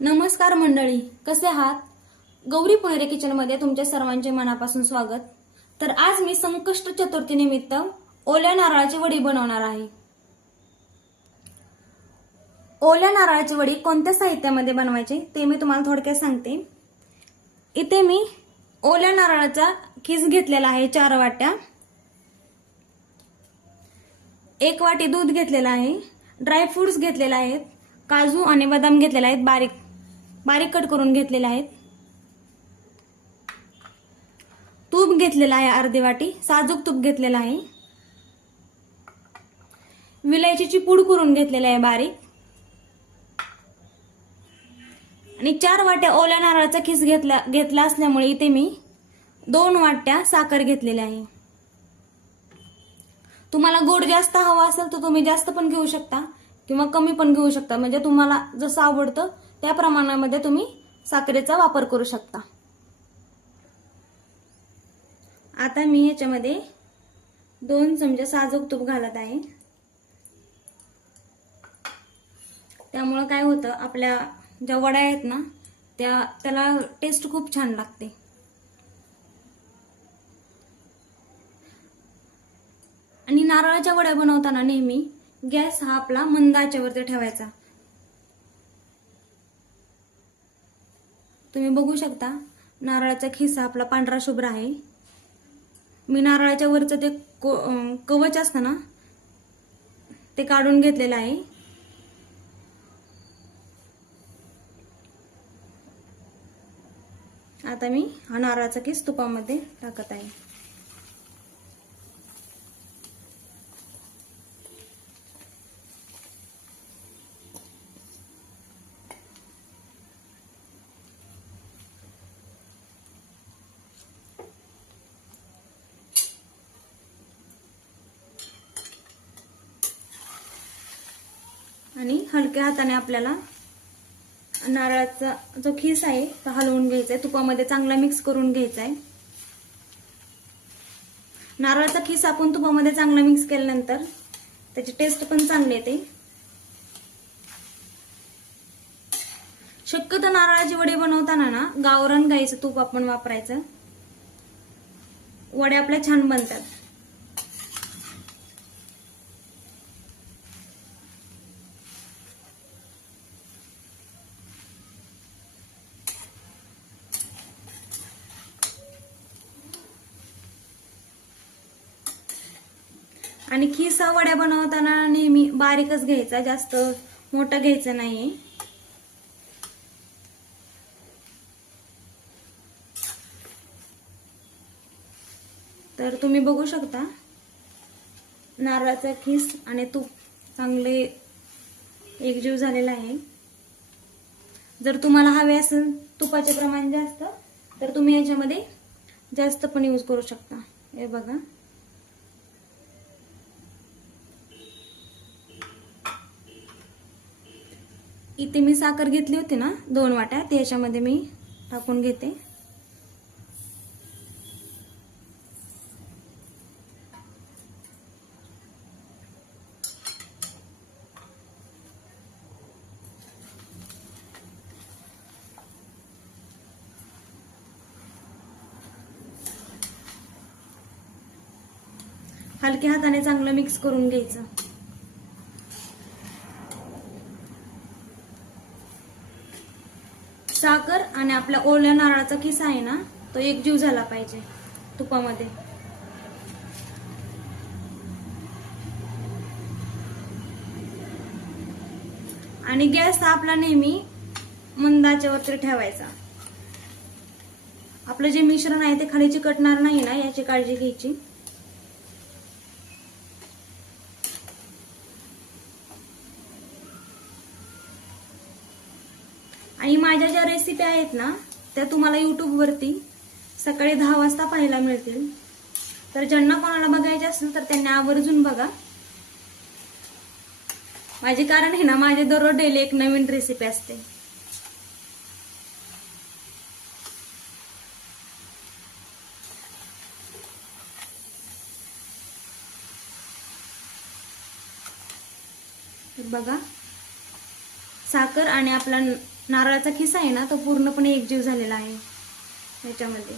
नमस्कार मंडळी कसे आहात? गौरी पुणेरे किचनमध्ये तुमच्या सर्वांचे मनापासून स्वागत. तर आज मी संकष्ट चतुर्थी निमित्त ओल्या नारळाची वडी बनवणार आहे. ओल्या नारळाची वडी कोणत्या साहित्यामध्ये बनवायचे ते मी तुम्हाला थोडक्यात सांगते. इथे मी ओल्या नारळाचा खिस घेतलेला आहे चार वाट्या. एक वाटी दूध घेतलेलं आहे ड्रायफ्रुट्स घेतलेले आहेत काजू आणि बदाम घेतलेले आहेत बारीक. बारीक कट करून घेतलेले आहेत. तूप घेतलेलं आहे अर्धी वाटी साजूक तूप घेतलेलं आहे. विलायचीची पूड करून घेतलेली आहे बारीक. आणि चार वाट्या ओल्या नारळाचा खिस घेतला घेतला असल्यामुळे इथे मी दोन वाट्या साखर घेतलेल्या आहे. तुम्हाला गोड जास्त हवा असेल तर तुम्ही जास्त पण घेऊ शकता किंवा कमी पण घेऊ शकता. म्हणजे तुम्हाला जसं आवडतं त्या प्रमाणामध्ये तुम्ही साखरेचा वापर करू शकता. आता मी याच्यामध्ये दोन चमचे साजूक तूप घालत आहे. त्यामुळं काय होतं आपल्या ज्या वड्या आहेत ना त्या त्याला टेस्ट खूप छान लागते. आणि नारळाच्या वड्या बनवताना नेहमी गॅस हा आपला मंद आचेवरती ठेवायचा. तुम्ही बघू शकता नारळाचा खिसा आपला पांढरा शुभ्र आहे. मी नारळाच्या वरचं ते को- कवच असतं ना ते काढून घेतलेलं आहे. आता मी हा नारळाचा केस तुपामध्ये टाकत आहे. आणि हलक्या हाताने आपल्याला नारळाचा जो खीस आहे तो हलवून घ्यायचा आहे तुपामध्ये चांगला मिक्स करून घ्यायचा आहे नारळाचा खीस आपण तुपामध्ये चांगला मिक्स केल्यानंतर त्याची टेस्ट पण चांगली येते. शक्यतो नारळाची वडी बनवताना ना गावरान गाईचं तूप आपण वापरायचं. वड्या आपल्या छान बनतात आणि खिसा वड्या बनवताना नेहमी बारीकच घ्यायचा जास्त मोठा घ्यायचा नाही. तर तुम्ही बघू शकता नारळाचा खिस आणि तूप चांगले एकजीव झालेला आहे. जर तुम्हाला हवे असेल तुपाचे प्रमाण जास्त तर तुम्ही याच्यामध्ये जास्त पण यूज करू शकता. हे बघा. इथे मी साखर घेतली होती ना दोन वाट्या ते याच्यामध्ये मी टाकून घेते. हलक्या हाताने चांगलं मिक्स करून घ्यायचं. साखर आणि आपल्या ओल्या नारळाचा किसा आहे ना तो एक जीव झाला पाहिजे तुपामध्ये. आणि गॅस हा आपला नेहमी मंदाच्यावरती ठेवायचा. आपलं जे मिश्रण आहे ते खाली चिकटणार नाही ना याची काळजी घ्यायची आणि माझ्या ज्या रेसिपी आहेत ना त्या तुम्हाला युट्यूबवरती सकाळी दहा वाजता पाहायला मिळतील. तर ज्यांना कोणाला बघायचे असेल तर त्यांनी आवर्जून बघा. माझे कारण आहे ना माझे दररोज डेली एक नवीन रेसिपी असते. बघा साखर आणि आपला नारळाचा खिसा आहे ना तो पूर्णपणे एकजीव झालेला आहे. याच्यामध्ये.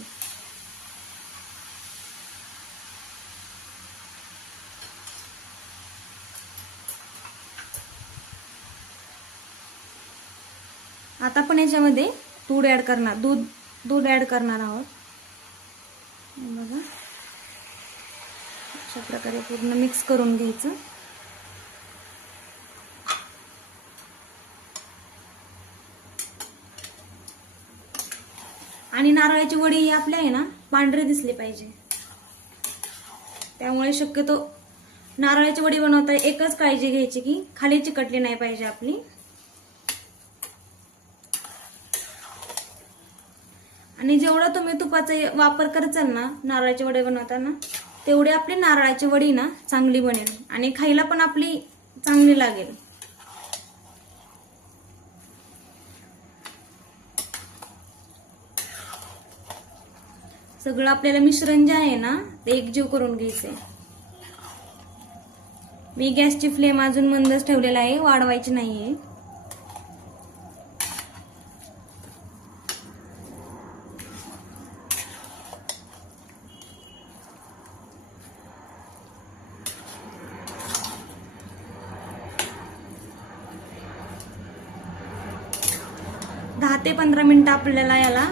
आता आपण याच्यामध्ये दूध ऍड करणार दूध दूध ऍड करणार आहोत. बघा. अशा प्रकारे पूर्ण मिक्स करून घ्यायचं आणि नारळाची वडी ही आपल्या आहे ना पांढरे दिसली पाहिजे. त्यामुळे शक्यतो नारळाची वडी बनवता एकच काळजी घ्यायची की खाली चिकटली नाही पाहिजे आपली. आणि जेवढा तुम्ही तुपाचा वापर करचाल ना नारळाची वडी बनवताना तेवढी आपली नारळाची वडी ना चांगली बनेल आणि खायला पण आपली चांगली लागेल. सगळं आपल्याला मिश्रण जे आहे ना ते एकजीव करून घ्यायचंय. मी गॅसची फ्लेम अजून मंदच ठेवलेला आहे वाढवायची नाहीये. दहा ते पंधरा मिनिटं आपल्याला याला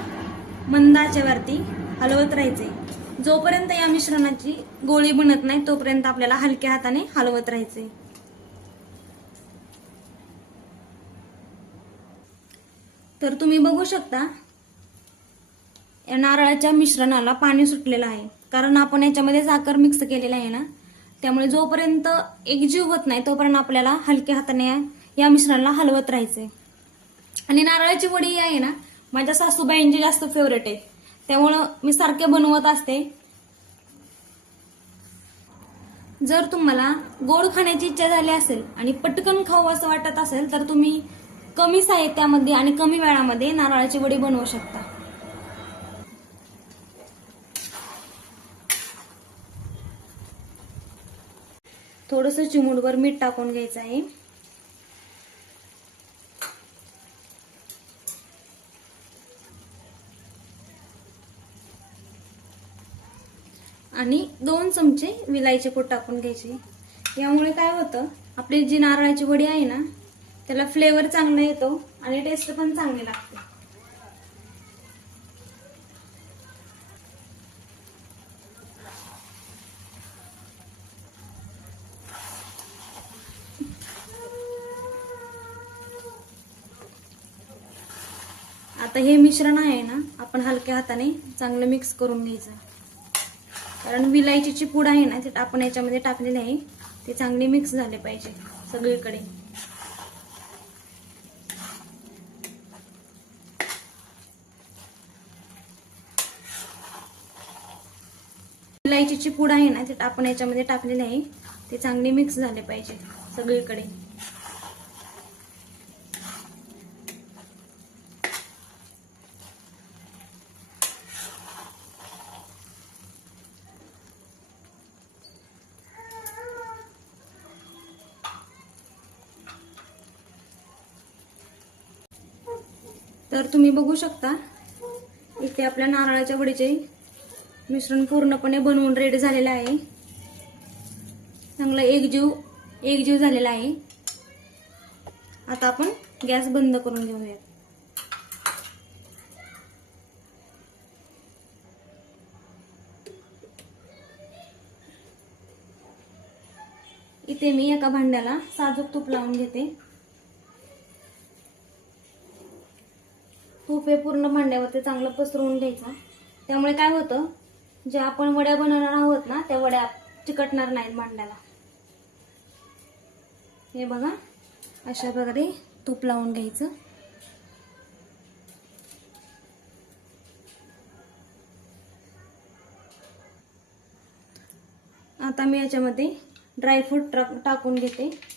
मंदाच्या वरती हलवत राहायचे. जोपर्यंत या मिश्रणाची गोळी बनत नाही तोपर्यंत आपल्याला हलक्या हाताने हलवत राहायचे. तर तुम्ही बघू शकता या नारळाच्या मिश्रणाला पाणी सुटलेलं आहे. कारण आपण याच्यामध्ये साखर मिक्स केलेला आहे ना त्यामुळे जोपर्यंत एकजीव होत नाही तोपर्यंत आपल्याला हलक्या हाताने या- या मिश्रणाला हलवत राहायचंय आणि नारळाची वडी आहे ना माझ्या सासूबाईंची जास्त फेवरेट आहे. त्यामुळं मी सारखे बनवत असते. जर तुम्हाला गोड खाण्याची इच्छा झाली असेल आणि पटकन खाऊ असं वाटत असेल तर तुम्ही कमी साहित्यामध्ये आणि कमी वेळामध्ये नारळाची वडी बनवू शकता. थोडस चिमूडवर मीठ टाकून घ्यायचं आहे. आणि दोन चमचे विलायचे पूड टाकून घ्यायचे. यामुळे काय होतं आपली जी नारळाची वडी आहे ना त्याला फ्लेवर चांगला येतो आणि टेस्ट पण चांगली लागते. आता हे मिश्रण आहे ना आपण हलक्या हाताने चांगलं मिक्स करून घ्यायचं. कारण विलायचीची पूड आहे ना ती आपण याच्यामध्ये टाकलेली आहे. ते चांगले मिक्स झाले पाहिजे सगळीकडे. विलायचीची पूड आहे ना ती आपण याच्यामध्ये टाकलेली आहे. ते चांगले मिक्स झाले पाहिजे सगळीकडे. तर तुम्ही बघू शकता इथे आपल्या नारळाच्या वडीचे मिश्रण पूर्णपणे बनवून रेडी झालेलं आहे. चांगलं एकजीव एकजीव झालेला आहे. आता आपण गॅस बंद करून घेऊयात. इथे मी एका भांड्याला साजूक तूप लावून घेते. तूप हे पूर्ण भांड्यावरती चांगलं पसरवून घ्यायचं. त्यामुळे काय होतं जे आपण वड्या बनवणार आहोत ना त्या वड्या चिकटणार नाहीत भांड्याला. हे बघा अशा प्रकारे तूप लावून घ्यायचं. आता मी याच्यामध्ये ड्रायफ्रूट ट्रा- टाकून घेते.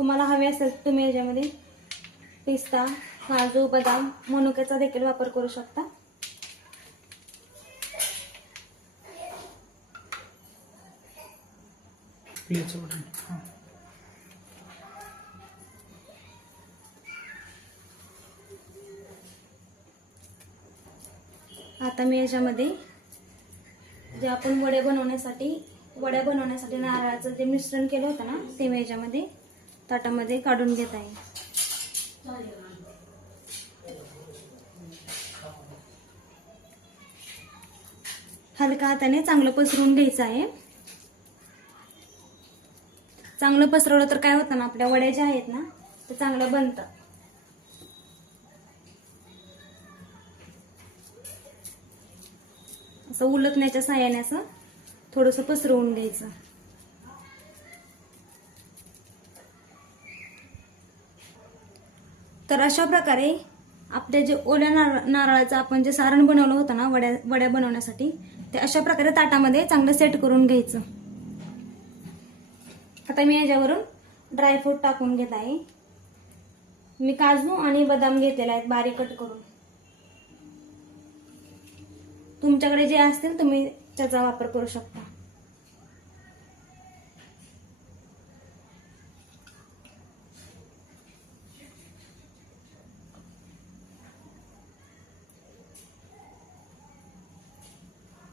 तुम्हाला हवे असेल तर तुम्ही याच्यामध्ये पिस्ता काजू बदाम मनुक्याचा देखील वापर करू शकता. आता मी याच्यामध्ये जे आपण वडे बनवण्यासाठी वड्या बनवण्यासाठी नारळाचं जे मिश्रण केलं होतं ना ते मी याच्यामध्ये ताटामध्ये काढून घेत आहे. हलका हाताने चांगलं पसरवून घ्यायचं आहे. चांगलं पसरवलं तर काय होतं ना आपल्या वड्या ज्या आहेत ना ते चांगलं बनतं. असं उलटण्याच्या साह्याने असं थोडंसं पसरवून घ्यायचं. तर अशा प्रकारे आपल्या जे ओल्या नारळ नारळाचं आपण जे सारण बनवलं होतं ना वड्या वड्या बनवण्यासाठी ते अशा प्रकारे ताटामध्ये चांगलं सेट करून घ्यायचं. आता मी याच्यावरून ड्रायफ्रूट टाकून घेत आहे. मी काजू आणि बदाम घेतलेले आहेत बारीक कट करून. तुमच्याकडे जे असतील तुम्ही त्याचा वापर करू शकता.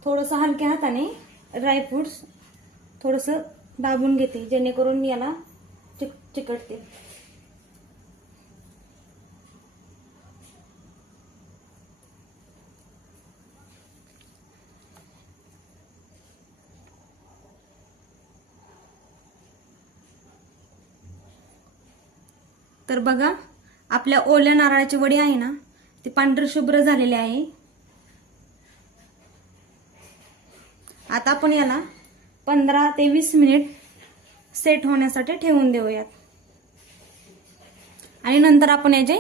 थोडंसं हलक्या हाताने ड्रायफ्रुट्स थोडंसं दाबून घेते जेणेकरून याला चिक चिकटते. तर बघा आपल्या ओल्या नारळाची वडी आहे ना ती पांढरशुभ्र झालेली आहे. आता आपण याला पंधरा ते वीस मिनिट सेट होण्यासाठी ठेवून देऊयात. आणि नंतर आपण याचे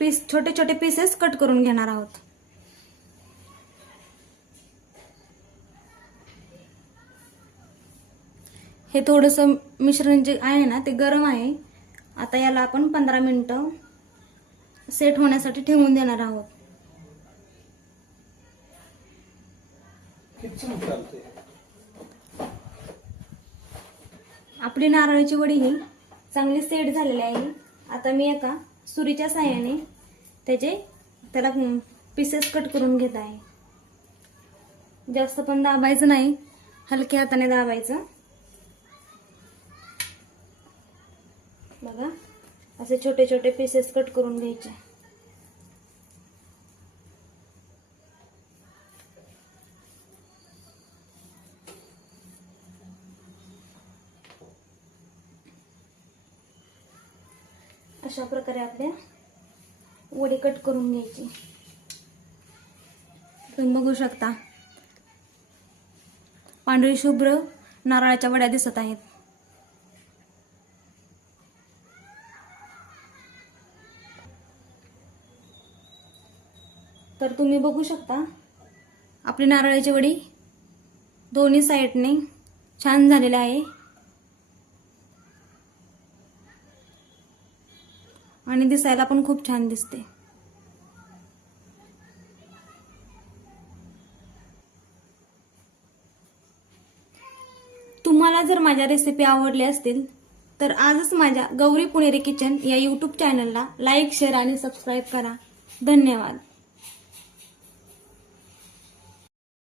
पीस छोटे छोटे पीसेस कट करून घेणार आहोत. हे थोडंसं मिश्रण जे आहे ना ते गरम आहे. आता याला आपण पंधरा मिनिटं सेट होण्यासाठी ठेवून देणार आहोत. चालते आपली नारळाची वडी ही चांगली सेट झालेली आहे. आता मी एका सुरीच्या साह्याने त्याचे त्याला पीसेस कट करून घेत आहे. जास्त पण दाबायचं नाही. हलक्या हाताने दाबायचं. बघा असे छोटे छोटे पीसेस कट करून घ्यायचे. अशा प्रकारे आपल्या वडी कट करून घ्यायची. तुम्ही बघू शकता. पांढरी शुभ्र नारळाच्या वड्या दिसत आहेत. तर तुम्ही बघू शकता आपली नारळाची वडी दोन्ही साईडने छान झालेली आहे. आणि दिसायला पण खूप छान दिसते. तुम्हाला जर माझ्या रेसिपी आवडल्या असतील तर आजच माझ्या गौरी पुणेरी किचन या यूट्यूब चॅनलला लाईक शेअर आणि सबस्क्राईब करा. धन्यवाद.